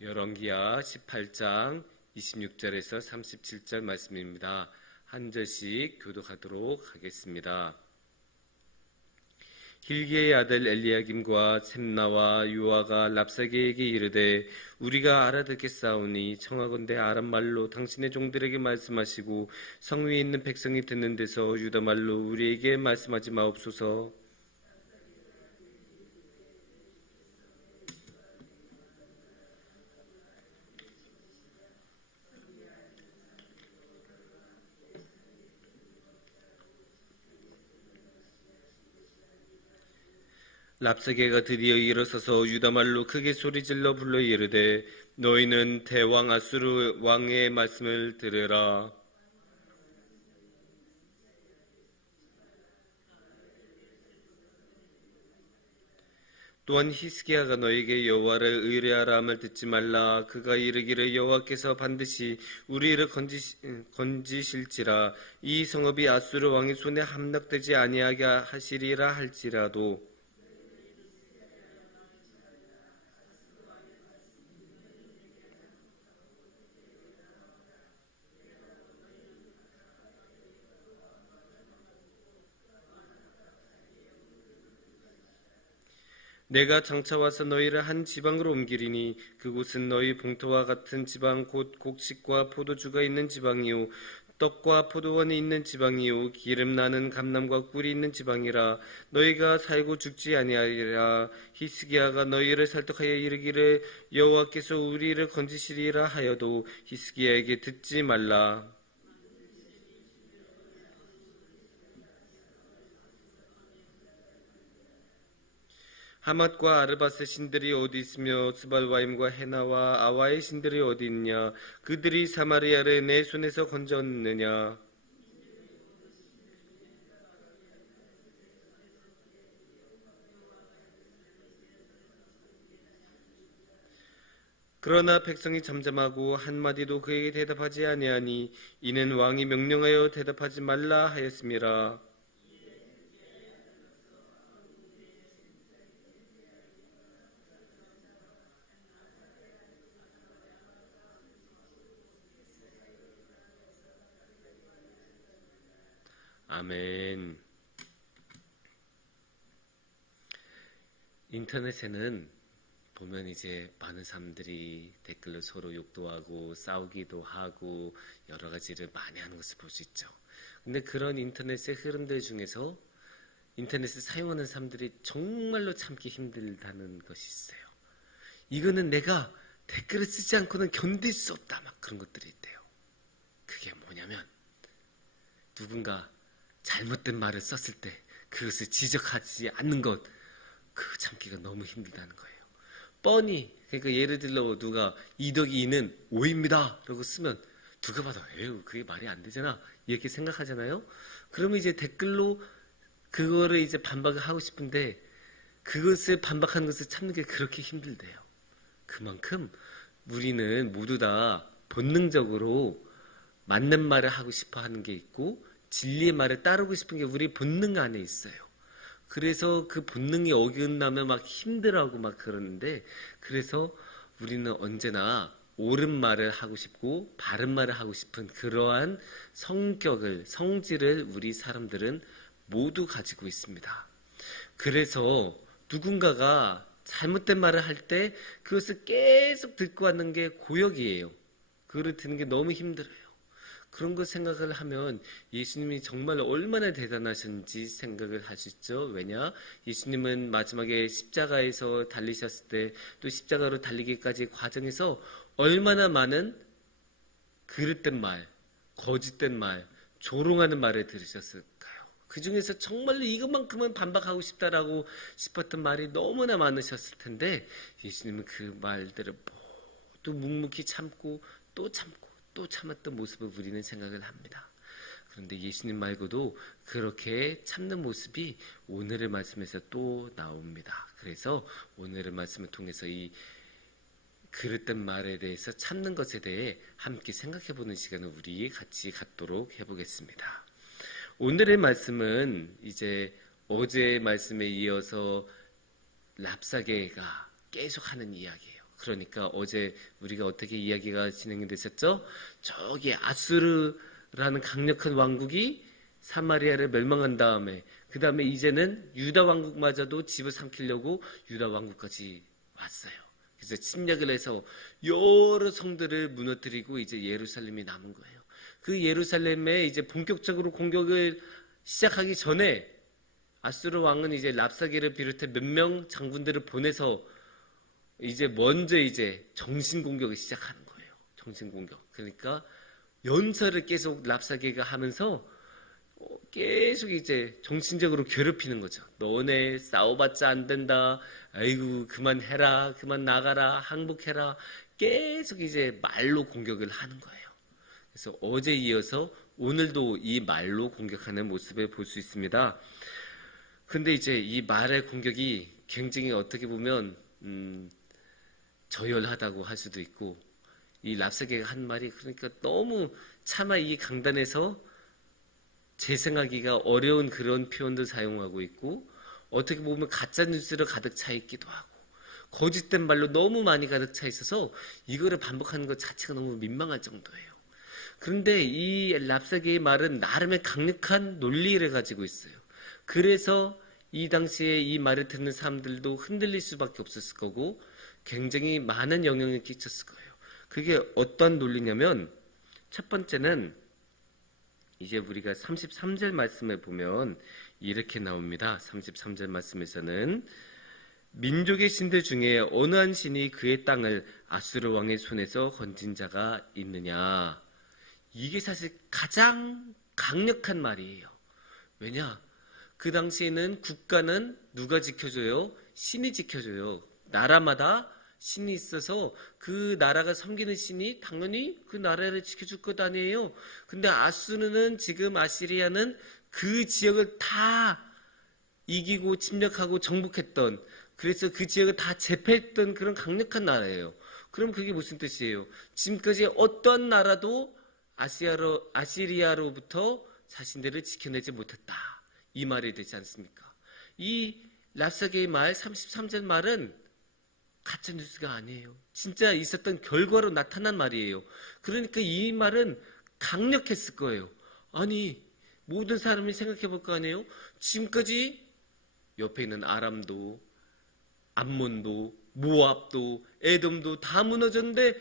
열왕기하 18장 26절에서 37절 말씀입니다. 한 절씩 교독하도록 하겠습니다. hil기야의 아들 엘리야김과 셈나와 요아가 랍사게에게 이르되 우리가 알아듣겠사오니 청하건대 아람 말로 당신의 종들에게 말씀하시고 성 위에 있는 백성이 듣는 데서 유다 말로 우리에게 말씀하지 마옵소서. 랍사게가 드디어 일어서서 유다말로 크게 소리질러 불러 이르되 너희는 대왕 아수르 왕의 말씀을 들으라. 또한 히스기야가 너에게 여호와를 의뢰하라 함을 듣지 말라. 그가 이르기를 여호와께서 반드시 우리를 건지실지라. 이 성읍이 아수르 왕의 손에 함락되지 아니하게 하시리라 할지라도 내가 장차 와서 너희를 한 지방으로 옮기리니 그곳은 너희 봉토와 같은 지방 곧 곡식과 포도주가 있는 지방이요 떡과 포도원이 있는 지방이요 기름 나는 감람과 꿀이 있는 지방이라. 너희가 살고 죽지 아니하리라. 히스기야가 너희를 설득하여 이르기를 여호와께서 우리를 건지시리라 하여도 히스기야에게 듣지 말라. 하맛과 아르밧의 신들이 어디 있으며 스발와임과 헤나와 아와의 신들이 어디 있냐. 그들이 사마리아를 내 손에서 건졌느냐. 그러나 백성이 잠잠하고 한마디도 그에게 대답하지 아니하니 이는 왕이 명령하여 대답하지 말라 하였음이라. 아멘. 인터넷에는 보면 이제 많은 사람들이 댓글로 서로 욕도 하고 싸우기도 하고 여러 가지를 많이 하는 것을 볼 수 있죠. 근데 그런 인터넷의 흐름들 중에서 인터넷을 사용하는 사람들이 정말로 참기 힘들다는 것이 있어요. 이거는 내가 댓글을 쓰지 않고는 견딜 수 없다, 막 그런 것들이 있대요. 그게 뭐냐면 누군가 잘못된 말을 썼을 때 그것을 지적하지 않는 것, 그거 참기가 너무 힘들다는 거예요. 뻔히, 그러니까 예를 들어 누가 2 더하기 2는 5입니다 라고 쓰면 누가 봐도 에휴 그게 말이 안 되잖아 이렇게 생각하잖아요. 그러면 이제 댓글로 그거를 이제 반박을 하고 싶은데 그것을 반박하는 것을 참는 게 그렇게 힘들대요. 그만큼 우리는 모두 다 본능적으로 맞는 말을 하고 싶어 하는 게 있고 진리의 말을 따르고 싶은 게 우리 본능 안에 있어요. 그래서 그 본능이 어긋나면 막 힘들어하고 막 그러는데, 그래서 우리는 언제나 옳은 말을 하고 싶고 바른 말을 하고 싶은 그러한 성격을, 성질을 우리 사람들은 모두 가지고 있습니다. 그래서 누군가가 잘못된 말을 할 때 그것을 계속 듣고 왔는 게 고역이에요. 그거를 듣는 게 너무 힘들어요. 그런 거 생각을 하면 예수님이 정말 얼마나 대단하신지 생각을 할 수 있죠. 왜냐? 예수님은 마지막에 십자가에서 달리셨을 때 또 십자가로 달리기까지 과정에서 얼마나 많은 그릇된 말, 거짓된 말, 조롱하는 말을 들으셨을까요? 그 중에서 정말로 이것만큼은 반박하고 싶다라고 싶었던 말이 너무나 많으셨을 텐데 예수님은 그 말들을 모두 묵묵히 참고 또 참고 또 참았던 모습을 우리는 생각을 합니다. 그런데 예수님 말고도 그렇게 참는 모습이 오늘의 말씀에서 또 나옵니다. 그래서 오늘의 말씀을 통해서 이 그릇된 말에 대해서 참는 것에 대해 함께 생각해보는 시간을 우리 같이 갖도록 해보겠습니다. 오늘의 말씀은 이제 어제의 말씀에 이어서 랍사게가 계속 하는 이야기예요. 그러니까 어제 우리가 어떻게 이야기가 진행이 됐었죠? 저기 아수르라는 강력한 왕국이 사마리아를 멸망한 다음에 그 다음에 이제는 유다 왕국마저도 집어삼키려고 유다 왕국까지 왔어요. 그래서 침략을 해서 여러 성들을 무너뜨리고 이제 예루살렘이 남은 거예요. 그 예루살렘에 이제 본격적으로 공격을 시작하기 전에 아수르 왕은 이제 랍사게를 비롯해 몇 명 장군들을 보내서 이제 먼저 이제 정신 공격을 시작하는 거예요. 정신 공격. 그러니까 연설을 계속 랍사게가 하면서 계속 이제 정신적으로 괴롭히는 거죠. 너네 싸워봤자 안 된다. 아이고 그만해라. 그만 나가라. 항복해라. 계속 이제 말로 공격을 하는 거예요. 그래서 어제 이어서 오늘도 이 말로 공격하는 모습을 볼 수 있습니다. 근데 이제 이 말의 공격이 굉장히 어떻게 보면 저열하다고 할 수도 있고 이 랍사게가 한 말이 그러니까 너무 차마 이 강단에서 재생하기가 어려운 그런 표현도 사용하고 있고 어떻게 보면 가짜 뉴스로 가득 차 있기도 하고 거짓된 말로 너무 많이 가득 차 있어서 이거를 반복하는 것 자체가 너무 민망할 정도예요. 그런데 이 랍사게의 말은 나름의 강력한 논리를 가지고 있어요. 그래서 이 당시에 이 말을 듣는 사람들도 흔들릴 수밖에 없었을 거고 굉장히 많은 영향을 끼쳤을 거예요. 그게 어떤 논리냐면 첫 번째는 이제 우리가 33절 말씀을 보면 이렇게 나옵니다. 33절 말씀에서는 민족의 신들 중에 어느 한 신이 그의 땅을 아수르 왕의 손에서 건진 자가 있느냐. 이게 사실 가장 강력한 말이에요. 왜냐? 그 당시에는 국가는 누가 지켜줘요? 신이 지켜줘요. 나라마다 신이 있어서 그 나라가 섬기는 신이 당연히 그 나라를 지켜줄 것 아니에요. 근데 아수르는 지금 아시리아는 그 지역을 다 이기고 침략하고 정복했던 그래서 그 지역을 다 제패했던 그런 강력한 나라예요. 그럼 그게 무슨 뜻이에요? 지금까지 어떤 나라도 아시리아로부터 자신들을 지켜내지 못했다. 이 말이 되지 않습니까? 이 랍사게의 말 33절 말은 가짜 뉴스가 아니에요. 진짜 있었던 결과로 나타난 말이에요. 그러니까 이 말은 강력했을 거예요. 아니 모든 사람이 생각해 볼 거 아니에요? 지금까지 옆에 있는 아람도 암몬도 모압도 에돔도 다 무너졌는데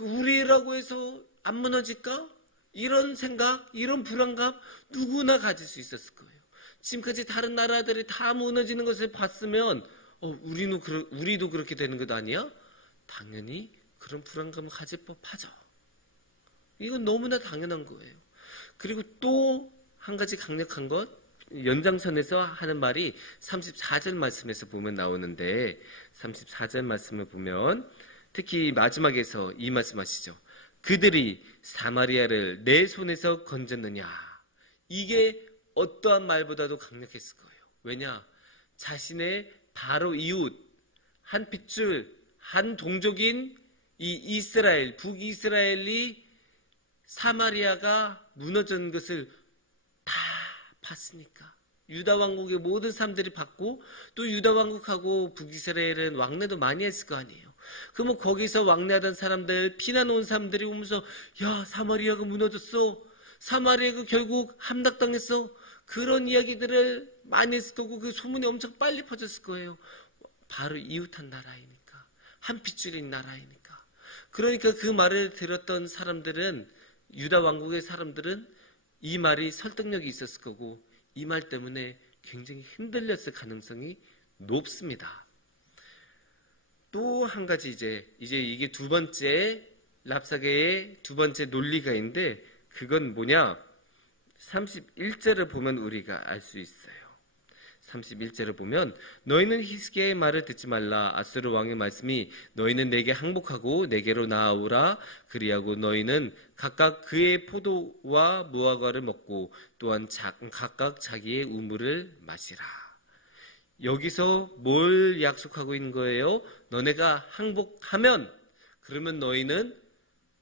우리라고 해서 안 무너질까? 이런 생각, 이런 불안감 누구나 가질 수 있었을 거예요. 지금까지 다른 나라들이 다 무너지는 것을 봤으면 우리도 그렇게 되는 것 아니야? 당연히 그런 불안감을 가질 법하죠. 이건 너무나 당연한 거예요. 그리고 또 한 가지 강력한 것 연장선에서 하는 말이 34절 말씀에서 보면 나오는데 34절 말씀을 보면 특히 마지막에서 이 말씀하시죠. 그들이 사마리아를 내 손에서 건졌느냐. 이게 어떠한 말보다도 강력했을 거예요. 왜냐? 자신의 바로 이웃, 한 핏줄, 한 동족인 이 이스라엘, 북이스라엘이 사마리아가 무너진 것을 다 봤으니까. 유다 왕국의 모든 사람들이 봤고 또 유다 왕국하고 북이스라엘은 왕래도 많이 했을 거 아니에요. 그러면 거기서 왕래하던 사람들, 피난 온 사람들이 오면서 야 사마리아가 무너졌어. 사마리아가 결국 함락당했어. 그런 이야기들을 많이 했을 거고 그 소문이 엄청 빨리 퍼졌을 거예요. 바로 이웃한 나라이니까. 한 핏줄인 나라이니까. 그러니까 그 말을 들었던 사람들은 유다 왕국의 사람들은 이 말이 설득력이 있었을 거고 이 말 때문에 굉장히 흔들렸을 가능성이 높습니다. 또 한 가지 이제 이게 두 번째 랍사게의 두 번째 논리가 있는데 그건 뭐냐? 31절을 보면 우리가 알 수 있어요. 31절을 보면 너희는 히스기야의 말을 듣지 말라. 아수르 왕의 말씀이 너희는 내게 항복하고 내게로 나아오라. 그리하고 너희는 각각 그의 포도와 무화과를 먹고 또한 각각 자기의 우물을 마시라. 여기서 뭘 약속하고 있는 거예요? 너네가 항복하면 그러면 너희는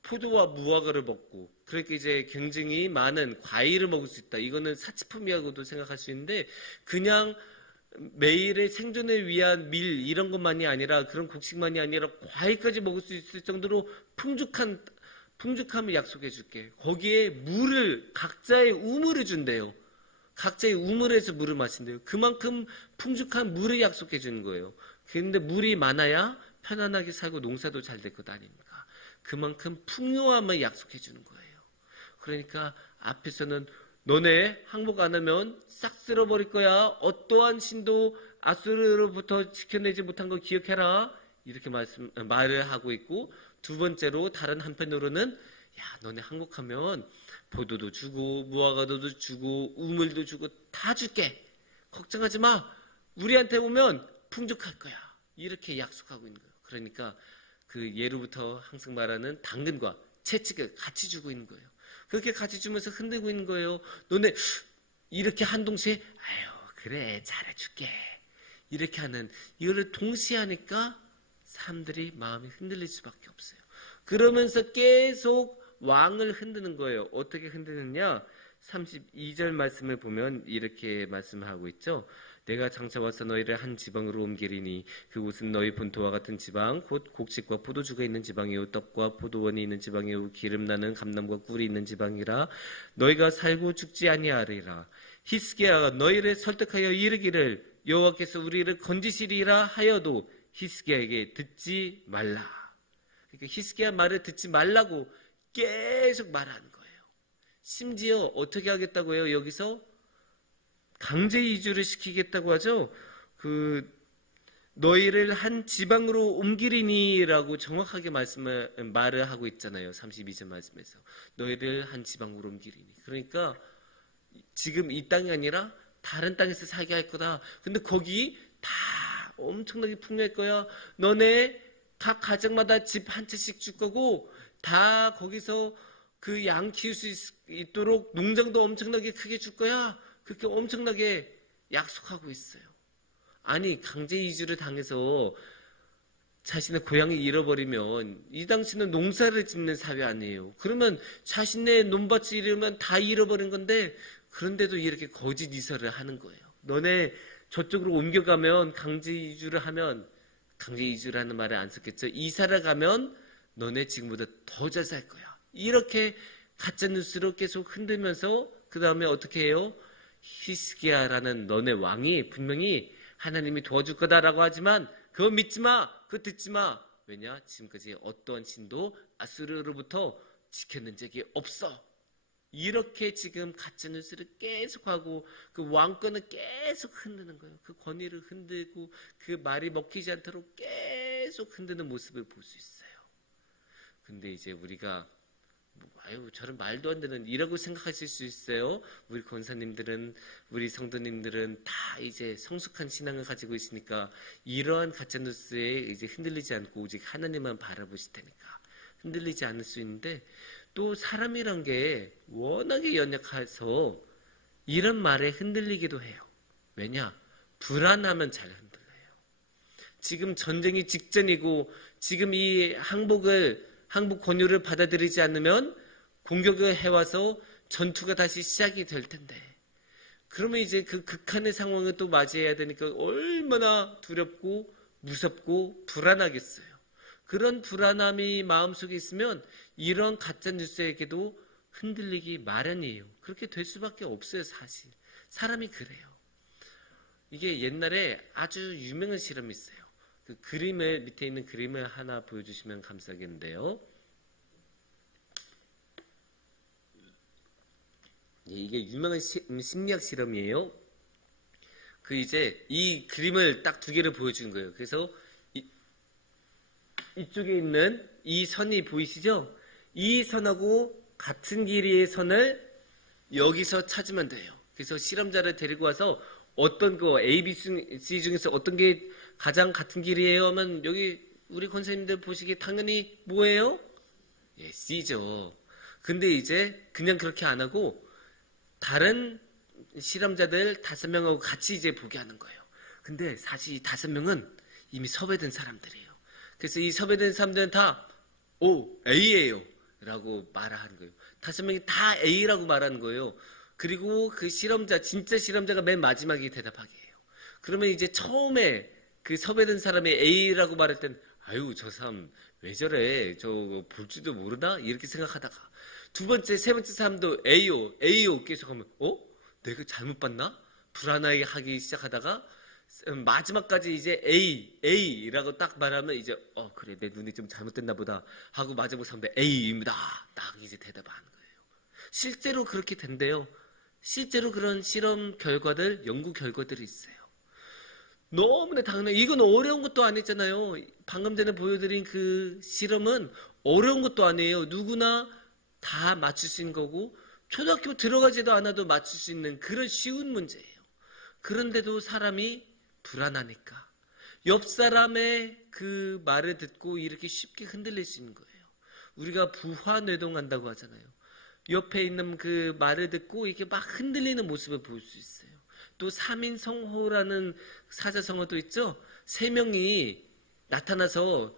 포도와 무화과를 먹고 그렇게 이제 굉장히 많은 과일을 먹을 수 있다. 이거는 사치품이라고도 생각할 수 있는데 그냥 매일의 생존을 위한 밀 이런 것만이 아니라 그런 곡식만이 아니라 과일까지 먹을 수 있을 정도로 풍족함을 약속해 줄게. 거기에 물을 각자의 우물을 준대요. 각자의 우물에서 물을 마신대요. 그만큼 풍족한 물을 약속해 주는 거예요. 그런데 물이 많아야 편안하게 살고 농사도 잘 될 것 아닙니까? 그만큼 풍요함을 약속해 주는 거예요. 그러니까 앞에서는 너네 항복 안 하면 싹 쓸어버릴 거야. 어떠한 신도 아수르로부터 지켜내지 못한 거 기억해라. 이렇게 말을 하고 있고, 두 번째로 다른 한편으로는 야, 너네 항복하면 포도도 주고 무화과도 주고 우물도 주고 다 줄게. 걱정하지 마. 우리한테 오면 풍족할 거야. 이렇게 약속하고 있는 거예요. 그러니까 그 예로부터 항상 말하는 당근과 채찍을 같이 주고 있는 거예요. 그렇게 같이 주면서 흔들고 있는 거예요. 너네 이렇게 한 동시에 아유 그래 잘해줄게 이렇게 하는 이거를 동시에 하니까 사람들이 마음이 흔들릴 수밖에 없어요. 그러면서 계속 왕을 흔드는 거예요. 어떻게 흔드느냐? 32절 말씀을 보면 이렇게 말씀하고 있죠. 내가 장차 와서 너희를 한 지방으로 옮기리니 그곳은 너희 본토와 같은 지방 곧 곡식과 포도주가 있는 지방이요 떡과 포도원이 있는 지방이요 기름 나는 감람과 꿀이 있는 지방이라 너희가 살고 죽지 아니하리라. 히스기야가 너희를 설득하여 이르기를 여호와께서 우리를 건지시리라 하여도 히스기야에게 듣지 말라. 그러니까 히스기야 말을 듣지 말라고 계속 말하는 거예요. 심지어 어떻게 하겠다고 해요? 여기서 강제 이주를 시키겠다고 하죠. 너희를 한 지방으로 옮기리니라고 정확하게 말을 하고 있잖아요. 32절 말씀에서 너희를 한 지방으로 옮기리니. 그러니까 지금 이 땅이 아니라 다른 땅에서 살게 할 거다. 근데 거기 다 엄청나게 풍요할 거야. 너네 각 가정마다 집 한 채씩 줄 거고 다 거기서 그 양 키울 수 있도록 농장도 엄청나게 크게 줄 거야. 그렇게 엄청나게 약속하고 있어요. 아니 강제 이주를 당해서 자신의 고향을 잃어버리면 이 당시는 농사를 짓는 사회 아니에요. 그러면 자신의 논밭을 잃으면 다 잃어버린 건데 그런데도 이렇게 거짓 이사를 하는 거예요. 너네 저쪽으로 옮겨가면 강제 이주를 하면 강제 이주라는 말을 안 썼겠죠. 이사를 가면 너네 지금보다 더 잘 살 거야. 이렇게 가짜 뉴스로 계속 흔들면서 그 다음에 어떻게 해요? 히스기야라는 너네 왕이 분명히 하나님이 도와줄 거다라고 하지만 그거 믿지 마. 그거 듣지 마. 왜냐? 지금까지 어떠한 신도 아수르로부터 지켰는 적이 없어. 이렇게 지금 가짜 뉴스를 계속하고 그 왕권을 계속 흔드는 거예요. 그 권위를 흔들고 그 말이 먹히지 않도록 계속 흔드는 모습을 볼 수 있어요. 근데 이제 우리가 아유 저런 말도 안 되는 이라고 생각하실 수 있어요. 우리 권사님들은 우리 성도님들은 다 이제 성숙한 신앙을 가지고 있으니까 이러한 가짜 뉴스에 이제 흔들리지 않고 오직 하나님만 바라보실 테니까 흔들리지 않을 수 있는데 또 사람이란 게 워낙에 연약해서 이런 말에 흔들리기도 해요. 왜냐? 불안하면 잘 흔들려요. 지금 전쟁이 직전이고 지금 이 항복 권유를 받아들이지 않으면 공격을 해와서 전투가 다시 시작이 될 텐데 그러면 이제 그 극한의 상황을 또 맞이해야 되니까 얼마나 두렵고 무섭고 불안하겠어요. 그런 불안함이 마음속에 있으면 이런 가짜 뉴스에게도 흔들리기 마련이에요. 그렇게 될 수밖에 없어요. 사실 사람이 그래요. 이게 옛날에 아주 유명한 실험이 있어요. 그 그림을 밑에 있는 그림을 하나 보여주시면 감사하겠는데요. 이게 유명한 심리학 실험이에요. 그 이제 이 그림을 딱 두 개를 보여주는 거예요. 그래서 이쪽에 있는 이 선이 보이시죠? 이 선하고 같은 길이의 선을 여기서 찾으면 돼요. 그래서 실험자를 데리고 와서 어떤 거 A, B, C 중에서 어떤 게 가장 같은 길이에요? 하면 여기 우리 권사님들 보시기에 당연히 뭐예요? 예, C죠. 근데 이제 그냥 그렇게 안 하고 다른 실험자들 5명하고 같이 이제 보게 하는 거예요. 근데 사실 이 5명은 이미 섭외된 사람들이에요. 그래서 이 섭외된 사람들은 다 A예요 라고 말하는 거예요. 5명이 다 A라고 말하는 거예요. 그리고 그 실험자 진짜 실험자가 맨 마지막에 대답하게 해요. 그러면 이제 처음에 그 섭외된 사람이 A라고 말할 땐 아유 저 사람 왜 저래 저 볼 줄도 모르나 이렇게 생각하다가 두 번째 세 번째 사람도 A요 계속하면 내가 잘못 봤나 불안하게 하기 시작하다가 마지막까지 이제 A라고 딱 말하면 이제 그래 내 눈이 좀 잘못됐나 보다 하고 마지막 사람도 A입니다 딱 이제 대답하는 거예요. 실제로 그렇게 된대요. 실제로 그런 실험 결과들 연구 결과들이 있어요. 너무나 당연해. 이건 어려운 것도 아니잖아요. 방금 전에 보여드린 그 실험은 어려운 것도 아니에요. 누구나 다 맞출 수 있는 거고 초등학교 들어가지도 않아도 맞출 수 있는 그런 쉬운 문제예요. 그런데도 사람이 불안하니까 옆 사람의 그 말을 듣고 이렇게 쉽게 흔들릴 수 있는 거예요. 우리가 부화뇌동한다고 하잖아요. 옆에 있는 그 말을 듣고 이렇게 막 흔들리는 모습을 볼 수 있어요. 또 3인성호라는 사자성어도 있죠. 3명이 나타나서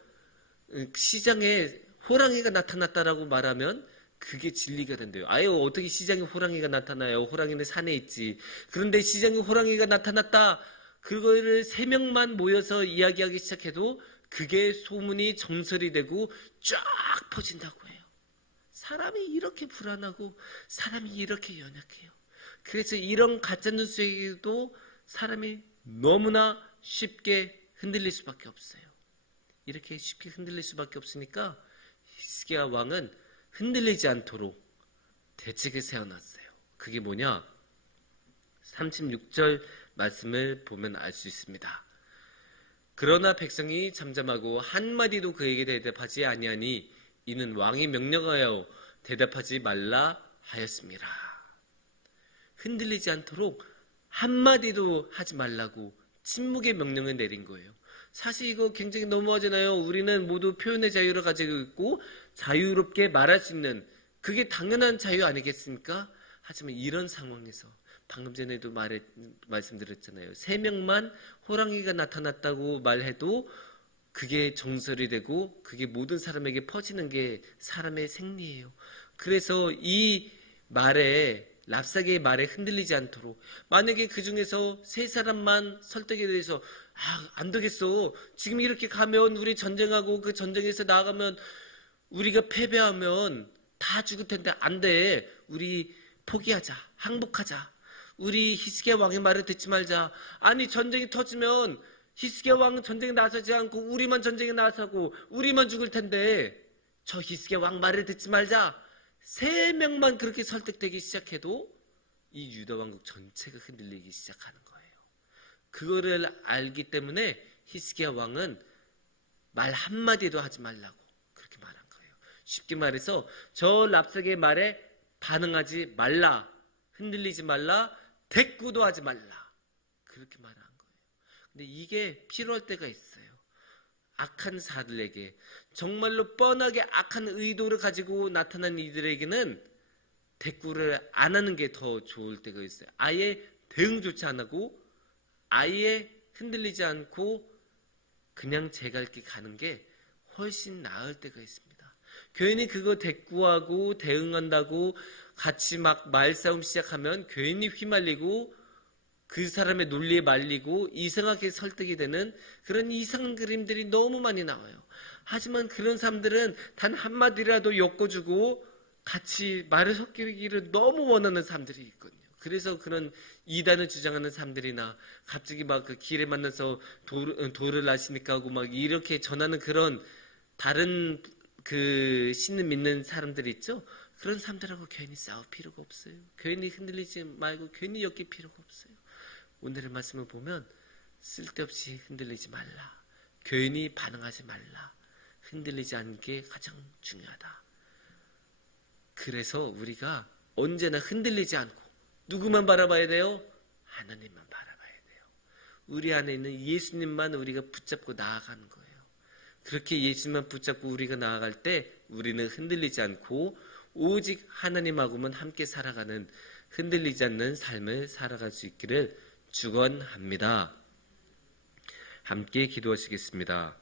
시장에 호랑이가 나타났다라고 말하면 그게 진리가 된대요. 아유 어떻게 시장에 호랑이가 나타나요? 호랑이는 산에 있지. 그런데 시장에 호랑이가 나타났다. 그거를 3명만 모여서 이야기하기 시작해도 그게 소문이 정설이 되고 쫙 퍼진다고 해요. 사람이 이렇게 불안하고 사람이 이렇게 연약해요. 그래서 이런 가짜뉴스에도 사람이 너무나 쉽게 흔들릴 수밖에 없어요. 이렇게 쉽게 흔들릴 수밖에 없으니까 히스기야 왕은 흔들리지 않도록 대책을 세워놨어요. 그게 뭐냐? 36절 말씀을 보면 알 수 있습니다. 그러나 백성이 잠잠하고 한마디도 그에게 대답하지 아니하니 이는 왕이 명령하여 대답하지 말라 하였습니다. 흔들리지 않도록 한마디도 하지 말라고 침묵의 명령을 내린 거예요. 사실 이거 굉장히 너무하잖아요. 우리는 모두 표현의 자유를 가지고 있고 자유롭게 말할 수 있는 그게 당연한 자유 아니겠습니까? 하지만 이런 상황에서 방금 전에도 말씀드렸잖아요. 3명만 호랑이가 나타났다고 말해도 그게 정설이 되고 그게 모든 사람에게 퍼지는 게 사람의 생리예요. 그래서 이 말에 랍사게의 말에 흔들리지 않도록 만약에 그 중에서 3사람만 설득에 대해서 안 되겠어. 지금 이렇게 가면 우리 전쟁하고 그 전쟁에서 나가면 우리가 패배하면 다 죽을 텐데 안 돼. 우리 포기하자. 항복하자. 우리 히스기야 왕의 말을 듣지 말자. 아니 전쟁이 터지면 히스기야 왕은 전쟁에 나서지 않고 우리만 전쟁에 나서고 우리만 죽을 텐데 저 히스기야 왕 말을 듣지 말자. 3명만 그렇게 설득되기 시작해도 이 유다 왕국 전체가 흔들리기 시작하는 거예요. 그거를 알기 때문에 히스기야 왕은 말 한마디도 하지 말라고 그렇게 말한 거예요. 쉽게 말해서 저 랍사게의 말에 반응하지 말라. 흔들리지 말라. 대꾸도 하지 말라. 그렇게 말한 거예요. 근데 이게 필요할 때가 있어요. 악한 자들에게 정말로 뻔하게 악한 의도를 가지고 나타난 이들에게는 대꾸를 안 하는 게 더 좋을 때가 있어요. 아예 대응조차 안 하고 아예 흔들리지 않고 그냥 제 갈 길 가는 게 훨씬 나을 때가 있습니다. 괜히 그거 대꾸하고 대응한다고 같이 막 말싸움 시작하면 괜히 휘말리고 그 사람의 논리에 말리고 이상하게 설득이 되는 그런 이상한 그림들이 너무 많이 나와요. 하지만 그런 사람들은 단 한마디라도 엮어주고 같이 말을 섞이기를 너무 원하는 사람들이 있거든요. 그래서 그런 이단을 주장하는 사람들이나 갑자기 막 그 길에 만나서 도를 나시니까 하고 막 이렇게 전하는 그런 다른 그 신을 믿는 사람들이 있죠. 그런 사람들하고 괜히 싸울 필요가 없어요. 괜히 흔들리지 말고 괜히 엮일 필요가 없어요. 오늘의 말씀을 보면 쓸데없이 흔들리지 말라. 괜히 반응하지 말라. 흔들리지 않는 게 가장 중요하다. 그래서 우리가 언제나 흔들리지 않고 누구만 바라봐야 돼요? 하나님만 바라봐야 돼요. 우리 안에 있는 예수님만 우리가 붙잡고 나아가는 거예요. 그렇게 예수님만 붙잡고 우리가 나아갈 때 우리는 흔들리지 않고 오직 하나님하고만 함께 살아가는 흔들리지 않는 삶을 살아갈 수 있기를 축원합니다. 함께 기도하시겠습니다.